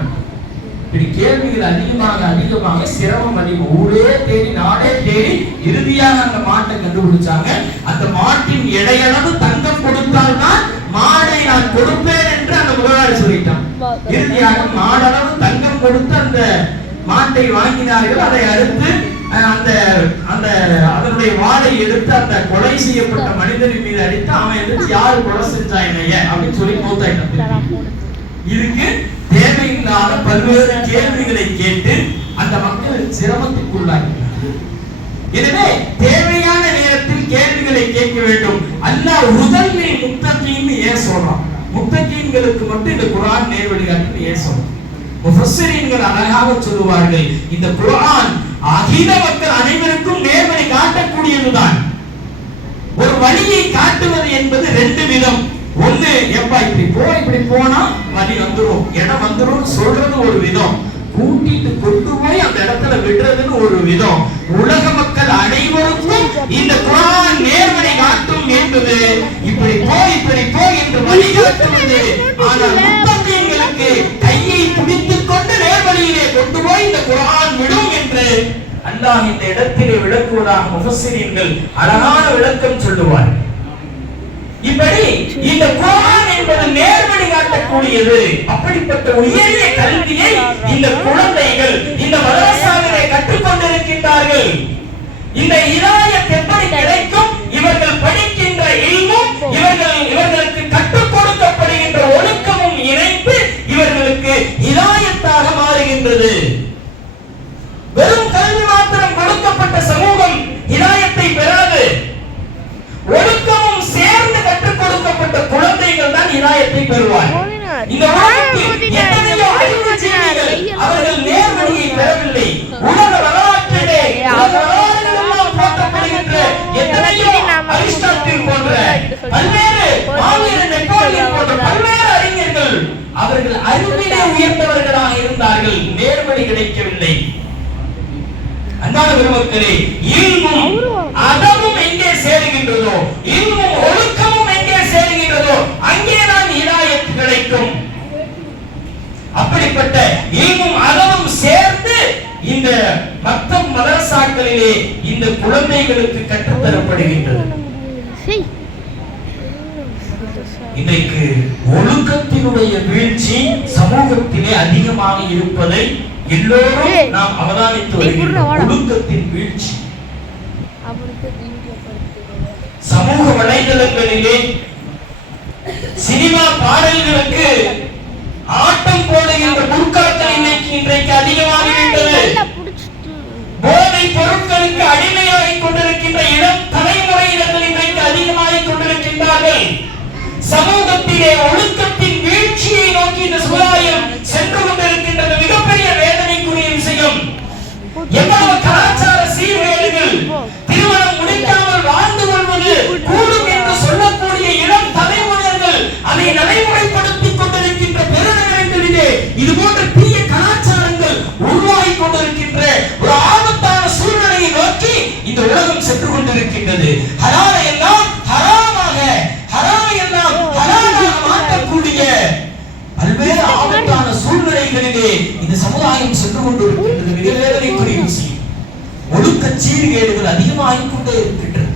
இப்படி கேள்விகள் அதிகமாக சிரமம் அதிகம். ஊரே தேடி நாடே தேடி இறுதியாக அந்த மாட்டை கண்டுபிடிச்சாங்க. அந்த மாட்டின் எடையளவு தங்கம் கொடுத்தால்தான் மாடை நான் கொடுப்பேன் என்று அந்த முதலாளி சொல்லிட்டான். இறுதியாக மாடளவு தங்கம் கொடுத்து அந்த மாட்டை வாங்கினார்கள். அதை அறுத்து அந்த அதனுடைய தன்னுடைய வாளை எடுத்து அந்த கொலை செய்யப்பட்ட மனிதரின் மீது அடித்து அவன் எதிர்த்து யாரு கொலை செஞ்சா என்னைய அப்படின்னு சொல்லி மூத்தாயிட்டான். இதுக்கு தேவையில்லாத பல்வேறு கேள்விகளை கேட்டு அந்த மக்கள் சிரமத்துக்குள்ளாகிறார். எனவே தேவையான நேரத்தில் கேள்விகளை கேட்க வேண்டும். அல்லாஹ் முதலில் முத்தகீன் ஏன் சொல்றான்? முத்தகீன்களுக்கு மட்டும் இந்த குர்ஆன் நேர் வழிகாட்டுன்னு ஏன் சொல்றான்? முஃபஸ்ஸிரீன்கள் அழகாக சொல்லுவார்கள், இந்த குர்ஆன் அகில மக்கள் அனைவருக்கும் நேர்வழி காட்டக்கூடியதுதான். ஒரு வழியை காட்டுவது என்பது ரெண்டு விதம். ஒண்ணு, எப்பா இப்படி போனா வழி வந்துரும், இடம் வந்துரும் சொல்றது ஒரு விதம். கூட்டிட்டு கொண்டு போய் அந்த இடத்துல விடுறதுன்னு ஒரு விதம். உலக மக்கள் அனைவருக்கும் இந்த குர்ஆன் நேர்வழி காட்டும் என்பது இப்படி போய் என்று வழிகாட்டுவது. ஆனால் முத்தகீன்களுக்கு கையை பிடித்துக் கொண்டு நேர்வழியிலே கொண்டு போய் இந்த குர்ஆன் விடும் என்று அல்லாஹ் இந்த இடத்திலே விளக்குவதாக முஃபஸ்ஸிரீன்கள் அழகான விளக்கம் சொல்லுவார். இப்படி இந்த குர்ஆன் என்பது நேர்வழி காட்டக்கூடியது. அப்படிப்பட்ட உயரிய கல்வியை இந்த குழந்தைகள் இந்த மதரசாவிலே கற்றுக்கொண்டிருக்கின்றார்கள். இந்த ஹிதாயத் எப்படி கிடைக்கும்? இவர்கள் படிக்கின்ற இல்மும் இவர்களுக்கு கற்றுக் கொடுக்கப்படுகின்ற ஒழுக்கமும் இணைந்து இவர்களுக்கு ஹிதாயத்தாக மாறுகின்றது. வெறும் கல்வி மாத்திரம் கொடுக்கப்பட்ட சமூகம் ஹிதாயத்தை பெறாது. ஒழுக்கமும் சேர்ந்து கற்றுக் கொடுக்கப்பட்ட குழந்தைகள் தான் ஹிதாயத்தை பெறுவார்கள். இந்த உலகத்தில் எத்தனையோ அறிவுஜீவிகள் அவர்கள் நேர்வழியை பெறவில்லை. உலக வரலாற்றிலே போற்றப்படுகின்ற எத்தனையோ அரிஸ்டாட்டில் போன்ற பல்வேறு மாவீரர் நெப்போலியன் போன்ற பல்வேறு அறிஞர்கள் அவர்கள் அறிவிலே உயர்ந்தவர்களாக இருந்தார்கள், நேர்வழி கிடைக்கவில்லை. அன்பான பெருமக்களே, இல்மும் அதமும் எங்கே சேருகின்றதோ, இல்மும் ஒழுக்கமும் எங்கே சேருகின்றதோ அங்கேதான் ஹிதாயத் கிடைக்கும். அப்படிப்பட்ட இல்மும் அதமும் சேர்ந்து இந்த மக்தப் மதரசாக்களிலே இந்த குழந்தைகளுக்கு கற்றுத்தரப்படுகின்றது. இன்றைக்கு ஒழுக்கத்தினுடைய வீழ்ச்சி சமூகத்திலே அதிகமாக இருப்பதை எல்லோரும் நாம் அவதானித்து வருகின்றோம். ஒழுக்கத்தின் வீழ்ச்சி சமூக வலைதளங்களிலே சினிமா பாடல்களுக்கு ஆட்டம் போடுகின்ற முற்காட்கள் இன்றைக்கு அதிகமாகிவிட்டது. போதை பொருட்களுக்கு அடிமையாகிக் கொண்டிருக்கின்ற இளம் தலைமுறையினர்கள் இன்றைக்கு அதிகமாகிக் கொண்டிருக்கின்றார்கள். சமூகத்திலே ஒழுக்கத்தின் வீழ்ச்சியை நோக்கி இந்த சமுதாயம் சென்று கொண்டிருக்கின்றது. மிகப்பெரிய வேதனைக்குரிய விஷயம். எவ்வளவு கலாச்சார சீர்கேடுகள், திருமணம் முடிக்காமல் வாழ்ந்து கொள்வது கூடும் என்று சொல்லக்கூடிய இளம் தலைமுறையினர்கள் அதை நடைமுறைப்படுத்திக் கொண்டிருக்கின்ற பெருநகரங்களிலே இது போன்ற தீய கலாச்சாரங்கள் உருவாகி கொண்டிருக்கின்ற ஒரு ஆபத்தான சூழ்நிலையை நோக்கி இந்த உலகம் சென்று கொண்டிருக்கின்றது. ஹலாலை எல்லாம் ஹராமாக, ஹராமை எல்லாம் ஹலாலாக மாற்றக்கூடிய பல்வேறு ஆபத்தான சூழ்நிலைகளிலே இந்த சமுதாயம் சென்று கொண்டிருக்கின்றது. மிக வேதனைக்குரிய விஷயம். ஒழுக்க சீர்கேடுகள் அதிகமாகிக் கொண்டே இருக்கின்றது.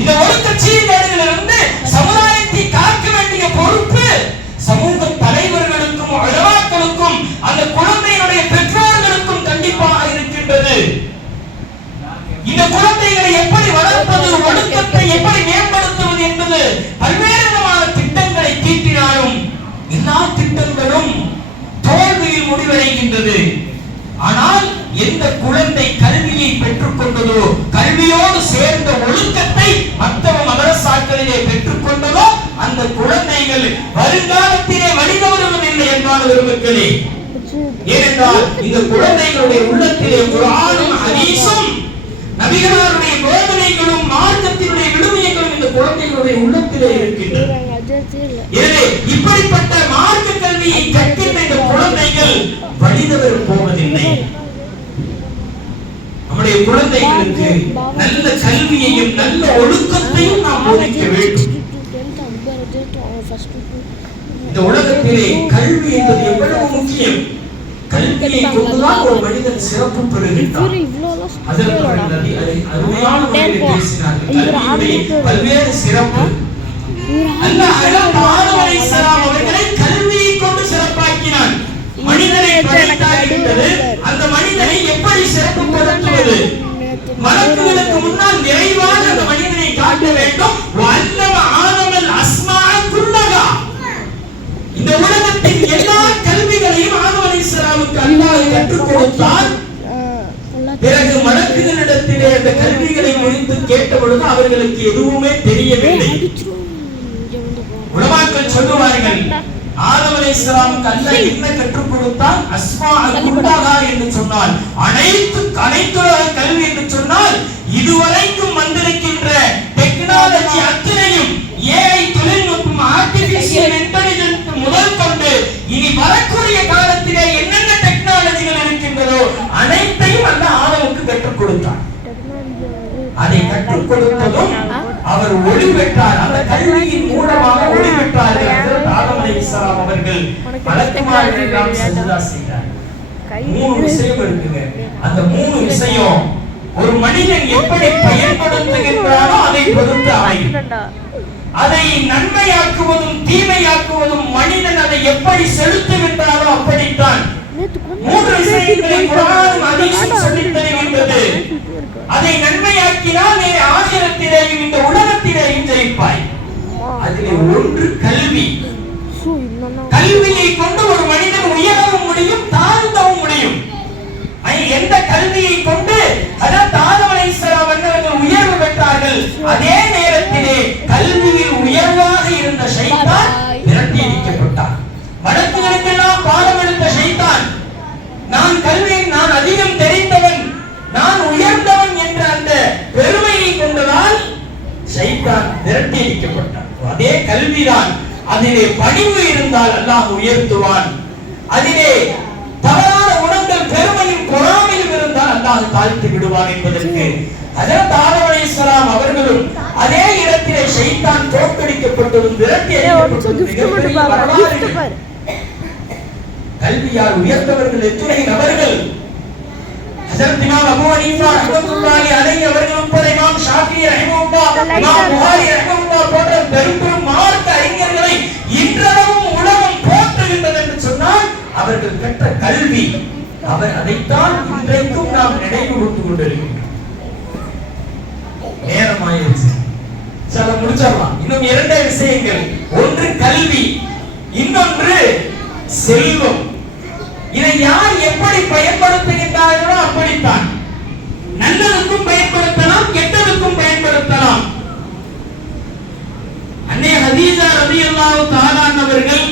இந்த ஒழுக்க சீர்கேடுகளிலிருந்து சமுதாயத்தை காக்க வேண்டிய பொறுப்பு சமூக தலைவர்களுக்கும் உலமாக்களுக்கும் அந்த குழந்தைகளுடைய பெற்றோர்களுக்கும் கண்டிப்பாக இருக்கின்றது. இந்த குழந்தைகளை எப்படி வளர்ப்பது, ஒழுக்கத்தை எப்படி மேம்படுத்துவது என்பது பல்வேறு விதமான திட்டங்களை தீட்டினாலும் எல்லா திட்டங்களும் தோல்வியில் முடிவடைகின்றது. ஆனால் எந்த குழந்தை கல்வியை பெற்றுக் கொண்டதோ, கல்வியோடு சேர்ந்த ஒழுக்கத்தை மற்ற மதரசாக்களிலே பெற்றுக் கொண்டதோ அந்த குழந்தைகள் வருங்காலத்திலே வழிதவறுவதில்லை என்பான பெருமக்களே. ஏனென்றால் இந்த குழந்தைகளுடைய உள்ளத்திலே குர்ஆனும் ஹதீஸும் நபிகளாருடைய போதனைகளும் மார்க்கத்தினுடைய விழுமியங்களும் இந்த குழந்தைகளுடைய உள்ளத்திலே இருக்கின்றன. எனவே இப்படிப்பட்ட மார்க்க கல்வியை கற்கின்ற இந்த குழந்தைகள் வழிதவறு போவதில்லை. நம்முடைய குழந்தைகளுக்கு நல்ல கல்வியையும் நல்ல ஒழுக்கத்தையும் நாம் போதிக்க வேண்டும். இந்த உலகத்திலே கல்வி என்பது எவ்வளவு முக்கியம். கல்வியை கொண்டுதான் ஒரு மனிதன் சிறப்பு பெறுகின்றான். அதற்கு அருமையான முறையில் பேசினார்கள். கல்வியுடைய பல்வேறு சிறப்பு. அல்லாஹ் ஆதம் அலைஹிஸ்ஸலாம் அவர்களை கல்வியை கொண்டு சிறப்பாக்கினான். மனிதனை படைத்தாகிவிட்டது, அந்த மனிதனை எப்படி சிறப்பு படுத்துவது? மலக்குகளுக்கு முன்னால் வேண்டும். வல்லம ஆதமல் அஸ்மா குல்லஹா. இந்த உலகத்தின் எல்லா கல்விகளையும் ஆதம் அலைஹிஸ்ஸலாமுக்கு அல்லாஹ் கற்றுக் கொடுத்தார். பிறகு மலக்குகளிடத்திலே அந்த கல்விகளை குறித்து கேட்ட பொழுது அவர்களுக்கு எதுவுமே தெரியவில்லை. உலமாக்கள் சொல்லுவார்கள், ஆதம் அலைஹிஸ்ஸலாமுக்கு அல்லாஹ் என்ன கற்றுக் கொடுத்தால் அஸ்மா குல்லஹா என்று சொன்னால் அனைத்து கல்வி என்று சொன்னால் இதுவரைக்கும் வந்திருக்கின்ற டெக்னாலஜி அத்தனையும் ஏஐ தொழில்நுட்பம் ஆர்டிபிஷியல் இன்டெலிஜென்ஸ் முதல் கொண்டு இனி வரக்கூடிய காலத்திலே என்னென்ன டெக்னாலஜிகள் இருக்கின்றதோ அனைத்தையும் அந்த ஆதமுக்கு கற்றுக் கொடுத்தார். அதை கற்றுக் கொடுத்ததும் அவர் ஒளி பெற்றார். அந்த கல்வியின் மூலமாக ஒளி பெற்றார்கள். ஆதம் அலைஹிஸ்ஸலாம் அவர்கள் மலக்குமார்கள் எல்லாம் சஜ்தா செய்தார். 3 விஷயம் இருக்குங்க. அந்த 3 விஷயம் ஒரு மனிதன் எப்படி பயன்படுத்துகின்றானோ அதை பொறுத்து அமையும். அதை நன்மையாக்குவதும் தீமையாக்குவதும் மனிதன் அதை எப்படி செலுத்துகின்றானோ அப்படித்தான். 3 விஷயங்களை குர்ஆனும் ஹதீஸும் சொல்லித் தருகின்றது. அதை நன்மையாக்கினால் நீ ஆகிரத்திலேயும் இந்த உலகத்திலேயும் ஜெயிப்பாய். அதிலே ஒன்று கல்வி. கல்வியை கொண்டு ஒரு மனிதன் உயரவும் முடியும், தாழ்ந்தவும் முடியும். எந்த கல்வியை கொண்டு ஆதம் அலைஹிஸ்ஸலாம் அவர்கள் உயர்வு பெற்றார்கள், அதே நேரத்திலே கல்வியில் உயர்வாக இருந்த ஷைத்தான் விரட்டி அடிக்கப்பட்டான். மலக்குகளுக்கெல்லாம் பாடம் எடுத்த ஷைத்தான் நான் அதிகம் தெரிந்தவன், நான் உயர்ந்தவன் என்ற அந்த பெருமையை கொண்டதால் ஷைத்தான் விரட்டி அடிக்கப்பட்டான். அதே கல்விதான். அதிலே பணிவு இருந்தால் அல்லாஹ் உயர்த்துவான். அதிலே தவறான உணர்ந்தல் பெருமையும் பொறாமையும் இருந்தால் அல்லாஹ் தாழ்த்தி விடுவான் என்பதற்கு ஹஜ்ரத் ஆதம் அலைஹிஸ்ஸலாம் அவர்களும் அதே இடத்திலே ஷைத்தான் தோற்கடிக்கப்பட்டதும் விரட்டி அடிக்கப்பட்டதும் கல்வியால் உயர்ந்தவர்கள் எத்தனை நபர்கள்? ஹஜ்ரத் இமாம் அபூ ஹனீஃபா ரஹ்மத்துல்லாஹி அலைஹி அவர்கள் உட்பட இமாம் ஷாஃபிஈ ரஹிமஹுல்லாஹ், இமாம் புகாரி ரஹிமஹுல்லாஹ் போன்ற பெரும் மார்க்க அறிஞர்களை இன்றளவும் உலகம் போற்றுகின்றது என்று சொன்னால் அவர்கள் பெற்ற கல்வி. அவர் அதைத்தான் இன்றைக்கும் நாம் நினைவு கூர்ந்து கொண்டிருக்கின்றோம். நேரமாயிருச்சு, சில முடிச்சிடலாம். இன்னும் 2 விஷயங்கள். ஒன்று கல்வி, இன்னொன்று செல்வம். இதை யார் எப்படி பயன்படுத்துகின்றார்களோ அப்படித்தான். நல்லதுக்கும் பயன்படுத்தலாம், கெட்டதுக்கும் பயன்படுத்தலாம். அன்னை ஹதீஜா ரலியல்லாஹு தஆலா அவர்கள்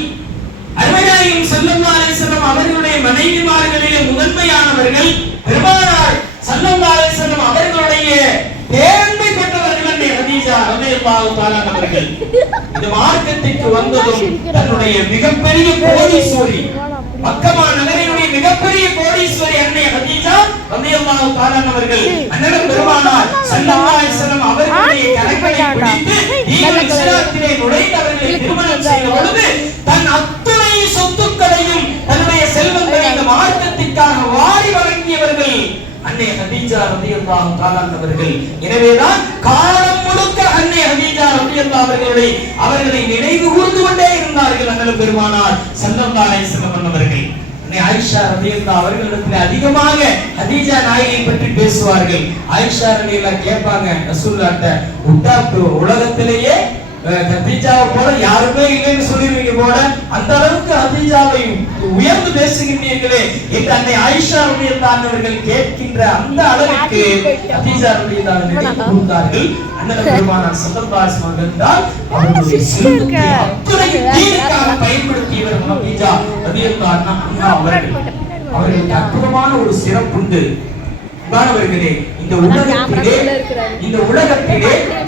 அருமைநாயகம் ஸல்லல்லாஹு அலைஹி வஸல்லம் அவர்களுடைய மனைவிமார்களிலே முதன்மையானவர்கள். பெருமானார் ஸல்லல்லாஹு அலைஹி வஸல்லம் அவர்களுடைய பேரன்பை பெற்றவர்கள் அன்னை ஹதீஜா ரலியல்லாஹு தஆலா அவர்கள். இந்த மார்க்கத்திற்கு வந்ததும் தன்னுடைய மிகப்பெரிய கோடீஸ்வரி, மக்கமா நகரினுடைய மிகப்பெரிய கோடீஸ்வரி அன்னை ஹதீஜா ரலியல்லாஹு தஆலா அவர்கள் அண்ணன் பெருமானார் ஸல்லல்லாஹு அலைஹி வஸல்லம் அவர்களுடைய கரங்களை பிடித்து தீனுல் இஸ்லாத்திலே நுழைந்தவர்களை திருமணம் செய்த பொழுது தன் அத்தனை சொத்துக்களையும் தன்னுடைய செல்வங்களை இந்த மார்க்கத்திற்காக வாரி வழங்கியவர்கள் அன்னை ஹதீஜா ரலியல்லாஹு தஆலா அவர்கள். எனவேதான் காலம் முழுக்க அன்னை ஹதீஜா ரலியல்லாஹு அவர்களை நினைவு கூர்ந்து கொண்டே இருந்தார்கள் அண்ணன் பெருமானார் ஸல்லல்லாஹு அலைஹி வஸல்லம் அவர்கள். அன்னை ஆயிஷா ரலியல்லாஹு அவர்களிடத்தில் அதிகமாக ஹதீஜா நாயகியை பற்றி பேசுவார்கள். ஆயிஷா ரலியல்லாஹு கேட்பாங்க ரசூலுல்லாஹ்ட்ட, உலகத்திலேயே ஹதீஜாவை போல யாருமே இல்லைன்னு சொல்லிருவீங்க போல, அந்த அளவுக்கு ஹதீஜாவை உயர்ந்து பேசுகின்றீர்களே என்று அன்னை ஆயிஷா ரலியல்லாஹு அவர்கள் கேட்கின்ற அந்த அளவுக்கு ஹதீஜா ரலியல்லாஹு நினைவு கூர்ந்தார்கள். அண்ணன் பெருமானார் ஸல்லல்லாஹு அலைஹி வஸல்லம் என்றால் அவர்களுடைய செல்வத்தை அத்தனையும் தீனுக்காக பயன்படுத்தியவர் ஹதீஜா ரலியல்லாஹு அன்ஹா அவர்கள். அவர்களுக்கு அற்புதமான ஒரு சிறப்புண்டு. மாணவர்களே, இந்த உலகத்திலே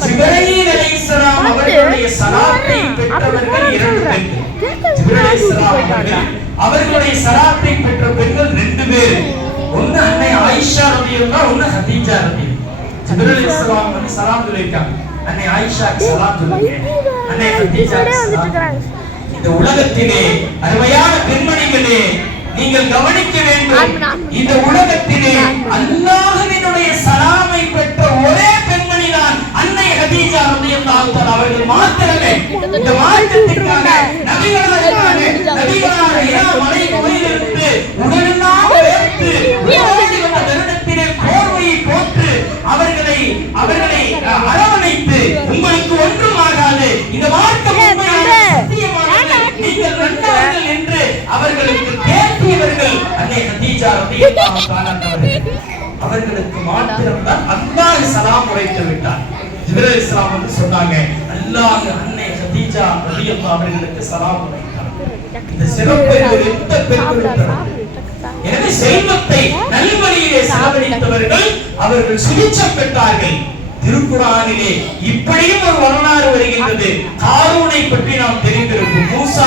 ஜிப்ரீல் அலைஹிஸ்ஸலாம் அவர்களுடைய ஸலாத்தை பெற்றவர்கள் 2 பெண்கள். ஜிப்ரீல் அலைஹிஸ்ஸலாம் அவர்களுடைய ஸலாத்தை பெற்ற பெண்கள் 2 பேர். ஒன்னு அன்னை ஆயிஷா ரலியல்லாஹு, ஒன்னு ஹதீஜா ரலியல்லாஹு. ஜிப்ரீல் அலைஹிஸ்ஸலாம் வந்து ஸலாம் சொல்லிருக்காங்க, அன்னை ஆயிஷாக்கு ஸலாம் சொல்லுங்க, அன்னை ஹதீஜாக்கு ஸலாம். இந்த உலகத்திலே அருமையான பெண்மணிகளே, நீங்கள் கவனிக்க வேண்டும். இந்த உலகத்திலே அல்லாஹ்வினுடைய ஸலாமை பெற்ற ஒரே பெண்மணி தான் அன்னை ஹதீஜா ரலியல்லாஹு தஆலா அவர்கள் மாத்திரமே. இந்த மார்க்கத்திற்காக நபிகளான இரா மலை கோயிலிருந்து உடனெல்லாம் வேர்த்து ஓடி வந்த வருடத்திலே கோர்வையை போட்டு அவர்களை அரவணைத்து, உங்கள் ரலியல்லாஹு தஆலா அவர்களுக்கு மாத்திரம்தான் அல்லாஹ் சலாம் உரைத்து விட்டார். ஜிப்ரீல் அலைஹிஸ்ஸலாம் வந்து சொன்னாங்க, அல்லாஹ் அன்னை கதீஜா ரலியல்லாஹு அவர்களுக்கு சலாம் உரைத்தார். இந்த சிறப்பை எந்த பெண்களும் எனவே செல்வத்தை நல்வழியிலே செலவழித்தவர்கள் அவர்கள் சுபிட்சம் பெற்றார்கள். திருக்குர்ஆனிலே இப்படியும் ஒரு வரலாறு வருகின்றது. காரூனை பற்றி நாம் தெரிந்திருக்கும். மூசா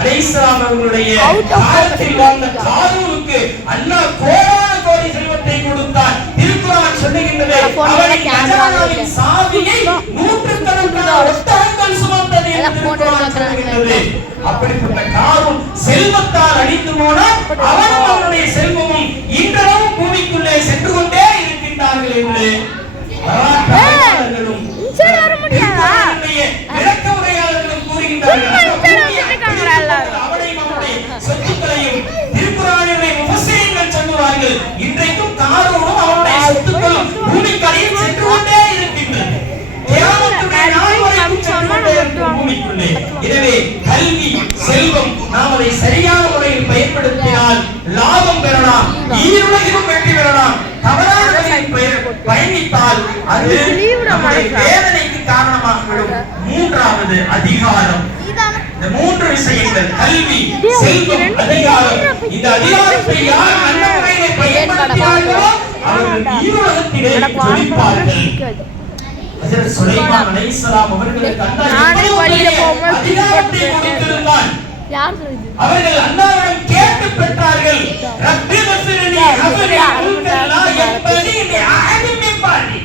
அலைஹிஸ்ஸலாம் அவர்களுடைய காலத்தில் வாழ்ந்த காரூனுக்கு அல்லாஹ் கோடான கோடி செல்வத்தை கொடுத்தார். திருக்குர்ஆன் சொல்லுகின்றது, அவனின் கஜானாவின் சாவியை நூற்றுக்கணக்கான ஒட்டகங்கள் சுமந்தது என்று திருக்குர்ஆன் சொல்லுகின்றது. அப்படிப்பட்ட காரூன் செல்வத்தால் அழிந்து போனார். அவனும் அவனுடைய செல்வமும் இன்றளவும் பூமிக்குள்ளே சென்று கொண்டே இருக்கின்றார்கள் என்று வரலாற்றாளர்களும் விளக்க உரையாளர்களும் கூறுகின்றார்கள். சொத்துக்களையும் திருக்குர்ஆனிலே முஃபஸ்ஸிரீன்கள் சொல்லுவார்கள், இன்றைக்கும் காரூனும் அவனுடைய சொத்துக்களும் பூமிக்கடியில் சென்று கொண்டே இருக்கின்றது. கியாமத்துடைய நாள் வரைக்கும் சென்று கொண்டே இருக்கும் பூமிக்குள்ளே. எனவே கல்வி, செல்வம் நாம் அதை சரியான முறையில் பயன்படுத்தினால் லாபம் பெறலாம், ஈருலகிலும் வெற்றி பெறலாம். தவறான வழியில் பயணித்தால் அது நம்முடைய வேதனைக்கு காரணமாக விடும். மூன்றாவது அதிகாரம். இந்த மூன்று விஷயங்கள் கல்வி, செல்வம், அதிகாரம். இந்த அதிகாரத்தை யார் நல்ல முறையிலே பயன்படுத்தினார்களோ அவர்கள் ஈருலகத்திலே ஜொலிப்பார்கள். ஹஜ்ரத் சுலைமான் அலைஹிஸ்ஸலாம் அவர்களுக்கு அல்லாஹ் அதிகாரத்தை கொடுத்திருந்தான். அவர்கள் அல்லாஹ்விடம் கேட்டு பெற்றார்கள். ரப்பி வஸ்ஸிர்னி ஹப்லி முல்கன் லா யம்பகி லி அஹதின் மின் பஅதி.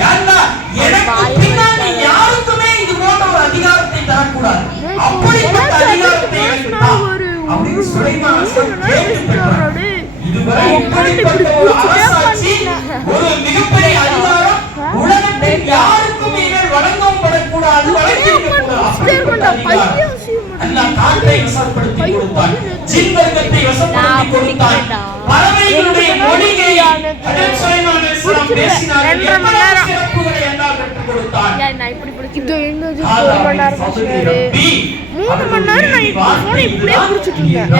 யா அல்லாஹ், எனக்கு பின்னாடி யாருக்குமே இது போன்ற ஒரு அதிகாரத்தை தரக்கூடாது. அப்படிப்பட்ட அதிகாரத்தை எனக்கு தா. அப்படின்னு சுலைமான் கேட்டு பெற்றார். இதுவரை இப்படிப்பட்ட ஒரு அரசாட்சி, ஒரு மிகப்பெரிய அதிகாரம் உலகத்தில் யாருக்கும் இனிமேல் வழங்கவும் படக்கூடாது, வழங்கியிருக்கக்கூடாது. அப்படிப்பட்ட அதிகாரம் அல்லாஹ் காற்றை வசப்படுத்தி கொடுத்தான், ஜின் வர்க்கத்தை வசப்படுத்தி கொடுத்தான், பறவைகளுடைய மொழியை ஹஜ்ரத் சுலைமான் அலைஹிஸ்ஸலாம் பேசினார்கள். எவ்வளவு சிறப்புகளை அல்லாஹ் கற்றுக் கொடுத்தான். இது என்னது 1 மணி நேரம் பேசுறாரு, 3 மணி நேரம் நான் இப்போ போனை இப்படியே பிடிச்சிட்டு இருக்கேன்.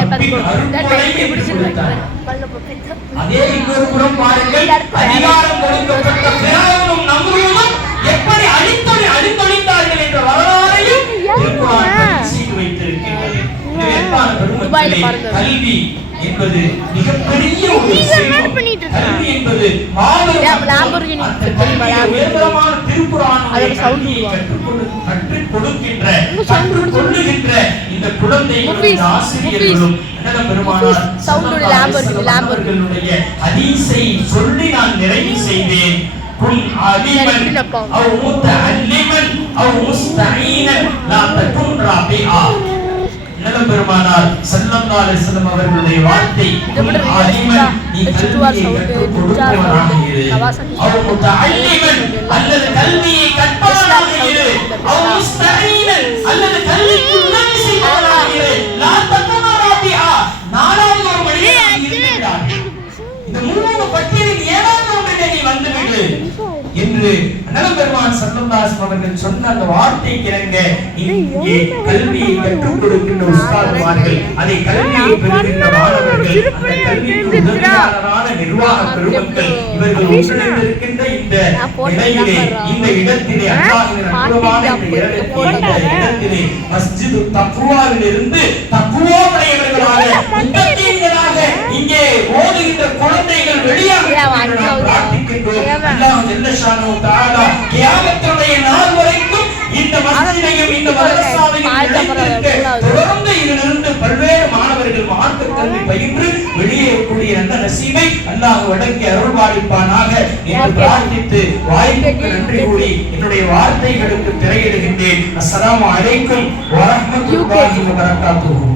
அதே இன்னொரு புறம் பாருங்கள், அதிகாரம் கொடுக்கப்பட்ட ஃபிரௌனும் நம்ரூதும் எப்படி அழித்தொழித்தார்கள் என்ற வரலாறையும் திருக்குர்ஆன் பதிவு வைத்திருக்கிறது. கல்வி என்பது மிகப்பெரிய ஒரு செல்வம். கல்வி என்பது உயர்தரமான திருக்குர்ஆனுடைய கல்வியை கற்றுக் கொடுக்கின்ற இந்த குழந்தைகளுடைய ஆசிரியர்களும் பெருமானார் அவர்களுடைய ஹதீஸை சொல்லி நான் நிறைவு செய்தேன். குன் ஆலிமன் அவ் முத்தஅல்லிமன் அவ் முஸ்தஈனன் லா தகுன் ராபிஆ. பெருமானார் ஸல்லல்லாஹு அலைஹி வஸல்லம் அவர்களுடைய வார்த்தை, ஆலிமன், நீ கல்வியை கற்றுக் கொடுப்பவனாக இரு, அவ் முத்தஅல்லிமன், அல்லது கல்வியை கற்பவனாக இரு, அவ் முஸ்தஈனன், அல்லது கல்விக்கு உதவி செய்பவனாக இரு, லா தகுன் ராபிஆ, நாலாவது ஒரு மனிதனாக இருந்திடாதே. இந்த மூணு பட்டியலில் ஏதாவது ஒன்றிலே நீ வந்துவிடு என்று பெருமான் ஸல்லல்லாஹு அலைஹி வஸல்லம் அவர்கள் சொன்ன அந்த வார்த்தைக்கு இணங்க இங்கே கல்வியை கற்றுக் கொடுக்கின்ற உஸ்தாதுமார்கள், அதை கல்வியை பெறுகின்ற மாணவர்கள், அந்த கல்விக்கு உதவியாளரான நிர்வாக பெருமக்கள், இவர்கள் ஒன்றிணைந்திருக்கின்ற இந்த நிலையிலே, இந்த இடத்திலே, அல்லாஹ்வின் அற்புதமான இந்த இடத்திலே மஸ்ஜிது தக்வாவிலிருந்து தக்வா உடையவர்களாக, முத்தகீன்களாக இங்கே ஓதுகின்ற குழந்தைகள் வெளியாக பிரார்த்திக்கின்றோம். அல்லாஹ் ஜல்ல ஷானஹு தஆலா கியாமத்துடைய நாள் வரைக்கும் இந்த மஸ்ஜிதையும் இந்த மதரசாவையும் தொடர்ந்து இதிலிருந்து பல்வேறு மாணவர்கள் மார்க்க கல்வி பயின்று வெளியேறக்கூடிய அந்த நசீபை அல்லாஹ் வழங்கி அருள்பாலிப்பானாக என்று பிரார்த்தித்து வாய்ப்புக்கு நன்றி கூறி என்னுடைய வார்த்தைகளுக்கு திரையிடுகின்றேன். அஸ்ஸலாமு அலைக்கும் வரஹ்மத்துல்லாஹி வபரகாத்துஹு.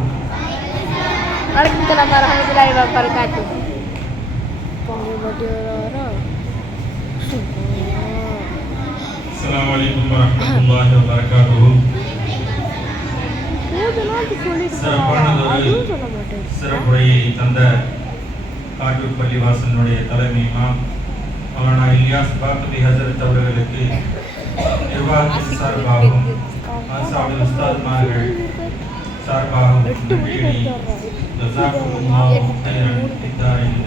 Waalaikumsalam warahmatullahi wabarakatuh. Assalamualaikum warahmatullahi wabarakatuh. சிறப்புரையை தந்த காட்டூர் பள்ளிவாசனுடைய தலைமை இமாம் மௌலானா இல்யாஸ் பாக்கவி ஹஜரத் அவர்களுக்கு நிர்வாகத்தின் சார்பாகவும் ஆசாவுடைய உஸ்தாத்மார்கள் சார்பாகவும் 8 மணிக்கு நன்றியை எடுத்துடுறோம். ஜஸாக்குமுல்லாஹு கைரன் இத்தாரின்